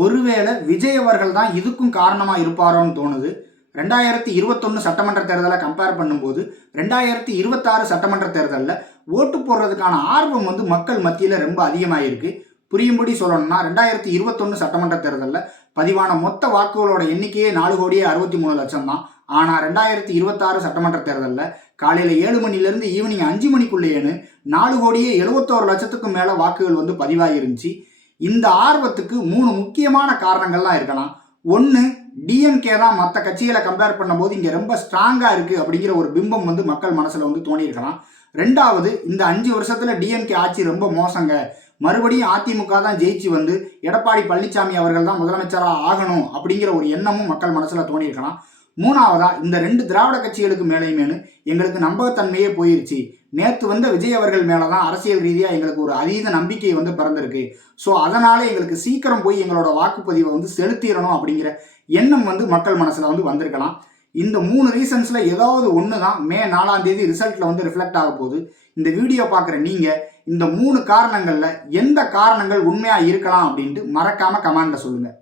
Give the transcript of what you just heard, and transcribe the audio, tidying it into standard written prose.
ஒருவேளை விஜய் அவர்கள் தான் இதுக்கும் காரணமா இருப்பாரோன்னு தோணுது. 2021 சட்டமன்ற தேர்தலை கம்பேர் பண்ணும்போது 2026 சட்டமன்ற தேர்தலில் ஓட்டு போடுறதுக்கான ஆர்வம் மக்கள் மத்தியில் ரொம்ப அதிகமாகிருக்கு. புரியும்படி சொல்லணும்னா 2021 சட்டமன்ற தேர்தலில் பதிவான மொத்த வாக்குகளோட எண்ணிக்கையே 4,63,00,000 தான். ஆனால் 2026 சட்டமன்ற தேர்தலில் காலையில் 7 மணிலேருந்து ஈவினிங் 5 மணிக்குள்ளேயேன்னு 4,71,00,000க்கும் மேலே வாக்குகள் பதிவாகிருந்துச்சு. இந்த ஆர்வத்துக்கு 3 முக்கியமான காரணங்கள்லாம் இருக்கலாம். ஒன்று, டிஎம்கே தான் மற்ற கட்சிகளை கம்பேர் பண்ணும்போது இங்கே ரொம்ப ஸ்ட்ராங்காக இருக்குது அப்படிங்கிற ஒரு பிம்பம் மக்கள் மனசில் தோணியிருக்கலாம். ரெண்டாவது, இந்த 5 வருஷத்தில் டிஎம்கே ஆட்சி ரொம்ப மோசங்க, மறுபடியும் அதிமுக தான் ஜெயிச்சு எடப்பாடி பழனிசாமி அவர்கள் தான் முதலமைச்சராக ஆகணும் அப்படிங்கிற ஒரு எண்ணமும் மக்கள் மனசில் தோணியிருக்கலாம். மூணாவதா, இந்த 2 திராவிட கட்சிகளுக்கு மேலேயுமேனு எங்களுக்கு நம்பகத்தன்மையே போயிருச்சு. நேற்று விஜய் அவர்கள் மேலே தான் அரசியல் ரீதியாக எங்களுக்கு ஒரு அதீத நம்பிக்கை பிறந்திருக்கு. ஸோ அதனால எங்களுக்கு சீக்கிரம் போய் எங்களோட வாக்குப்பதிவை செலுத்திடணும் அப்படிங்கிற எண்ணம் மக்கள் மனசில் வந்திருக்கலாம். இந்த 3 ரீசன்ஸில் ஏதாவது ஒன்று தான் மே 4ஆம் தேதி ரிசல்ட்டில் ரிஃப்ளெக்ட் ஆக போகுது. இந்த வீடியோ பார்க்குற நீங்கள் இந்த 3 காரணங்களில் எந்த காரணங்கள் உண்மையாக இருக்கலாம் அப்படின்ட்டு மறக்காமல் கமெண்டில் சொல்லுங்கள்.